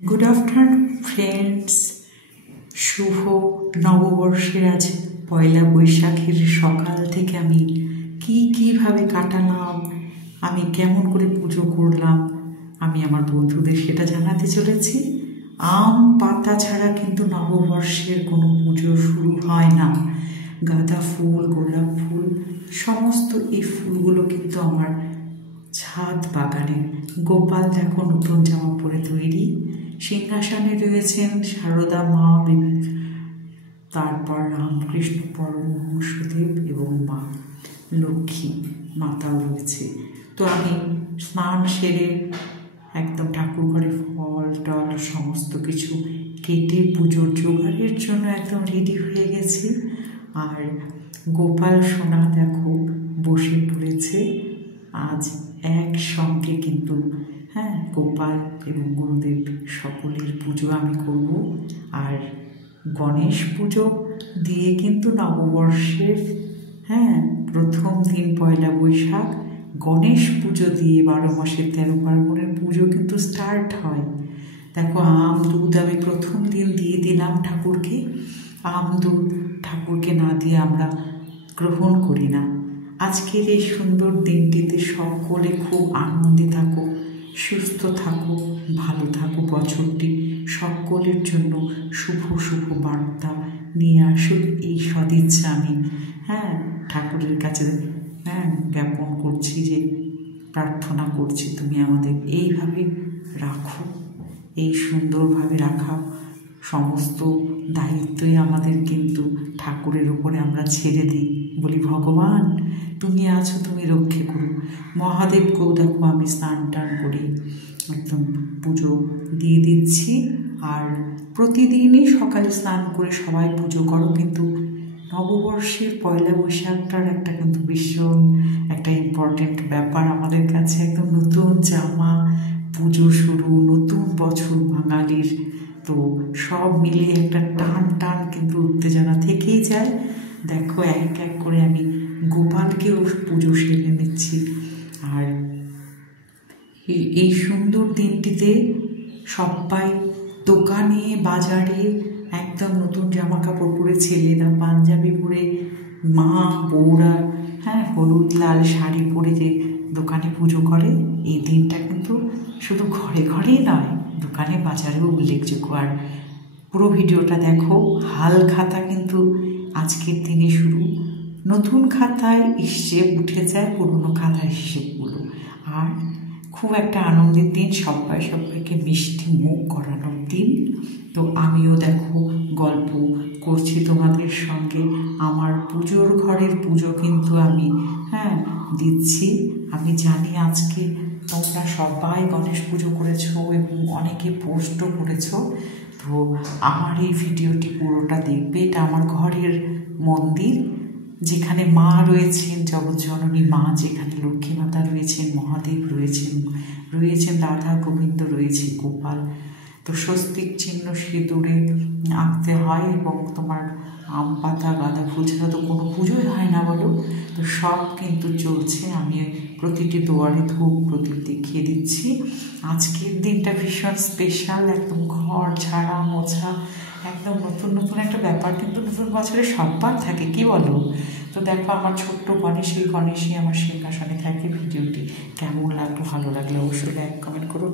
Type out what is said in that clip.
Good afternoon friends. শুভ নববর্ষের আজ পয়লা বৈশাখের সকাল থেকে আমি কীভাবে কাটালাম, আমি কেমন করে পুজো করলাম, আমি আমার বন্ধুদের সেটা জানাতে চলেছি। আম পাতা ছাড়া কিন্তু নববর্ষের কোনো পুজো শুরু হয় না। গাঁদা ফুল, গোলাপ ফুল, সমস্ত এই ফুলগুলো কিন্তু আমার ছাদ বাগানে। গোপাল দেখো নতুন জামা পরে তৈরি, সিংহাসনে রয়েছেন সারদা মা, তারপর রামকৃষ্ণ পরমহংসদেব এবং মা লক্ষ্মী মাতাও রয়েছে। তো আমি স্নান সেরে একদম ঠাকুর ঘরে ফল টল সমস্ত কিছু কেটে পুজোর জোগাড়ের জন্য একদম রেডি হয়ে গেছি। আর গোপাল সোনা দেখো বসে পড়েছে। আজ একসঙ্গে কিন্তু গোপাল এবং গুরুদেব সকলের পুজো আমি করব। আর গণেশ পুজো দিয়ে কিন্তু নববর্ষের প্রথম দিন পয়লা বৈশাখ গণেশ পুজো দিয়ে 12 মাসের 13 পার্বণের পুজো কিন্তু স্টার্ট হয়। দেখো আম দুধ আমি প্রথম দিন দিয়ে দিলাম ঠাকুরকে। আম দুধ ঠাকুরকে না দিয়ে আমরা গ্রহণ করি না। আজকের এই সুন্দর দিনটিতে সকলে খুব আনন্দে থাকো, সুস্থ থাকো, ভালো থাকো। বছরটি সকলের জন্য শুভ শুভ বার্তা নিয়ে আসুক, এই সদিচ্ছা আমি ঠাকুরের কাছে জ্ঞাপন করছি, যে প্রার্থনা করছি তুমি আমাদের এইভাবে রাখো, এই সুন্দরভাবে রাখা সমস্ত দায়িত্বই আমাদের কিন্তু ঠাকুরের ওপরে আমরা ছেড়ে দিই। বলি ভগবান তুমি আছো, তুমি রক্ষে করো। মহাদেবকেও দেখো আমি স্নান টান করি, একদম পুজো দিয়ে দিচ্ছি। আর প্রতিদিনই সকালে স্নান করে সবাই পুজো করো, কিন্তু নববর্ষের পয়লা বৈশাখটার একটা কিন্তু ভীষণ একটা ইম্পর্টেন্ট ব্যাপার আমাদের কাছে। একদম নতুন জামা, পুজো শুরু, নতুন বছর বাঙালির। তো সব মিলিয়ে একটা টান টান কিন্তু উত্তেজনা থেকেই যায়। দেখো এক এক করে আমি গোপালকেও পুজো সেরে নিচ্ছি। আর এই সুন্দর দিনটিতে সবাই দোকানে বাজারে একদম নতুন জামা কাপড় পরে, ছেলেরা পাঞ্জাবি পরে, মা বউরা হলুদ লাল শাড়ি পরে যে দোকানে পুজো করে, এই দিনটা কিন্তু শুধু ঘরে ঘরেই নয়, দোকানে বাজারেও উল্লেখযোগ্য। আর পুরো ভিডিওটা দেখো। হাল খাতা কিন্তু আজকের দিনে শুরু, নতুন খাতায় হিসেব উঠে যায় পুরনো খাতার হিসেবগুলো। আর খুব একটা আনন্দের দিন, সবাইকে মিষ্টি মুখ করানোর দিন। তো আমিও দেখো গল্প করছি তোমাদের সঙ্গে। আমার পুজোর ঘরের পুজো কিন্তু আমি দিচ্ছি। আমি জানি আজকে তোমরা সবাই গণেশ পুজো করেছো এবং অনেকে পোস্টও করেছো। তো আমার এই ভিডিওটি পুরোটা দেখবে। এটা আমার ঘরের মন্দির, যেখানে মা রয়েছেন, জগৎজননী মা, যেখানে লক্ষ্মী মাতা রয়েছেন, মহাদেব রয়েছেন রাধা গোবিন্দ রয়েছে, গোপাল। তো স্বস্তিক চিহ্ন সিঁদুরে আঁকতে হয়, এবং তোমার আম পাতা গাঁদা ফুল ছাড়া তো কোনো পুজোই হয় না বলো। তো সব কিন্তু চলছে। আমি প্রতিটি দুয়ারে ধূপ প্রদীপ দেখিয়ে দিচ্ছি। আজকের দিনটা ভীষণ স্পেশাল, একদম ঘর ঝাড়া মোছা, একদম নতুন নতুন একটা ব্যাপার কিন্তু নতুন বছরে সববার থাকে, কি বলো? তো দেখো আমার ছোট্ট গণেশই আমার সিংহাসনে থাকে। ভিডিওটি কেমন লাগলো, ভালো লাগলে অবশ্যই লাইক কমেন্ট করো।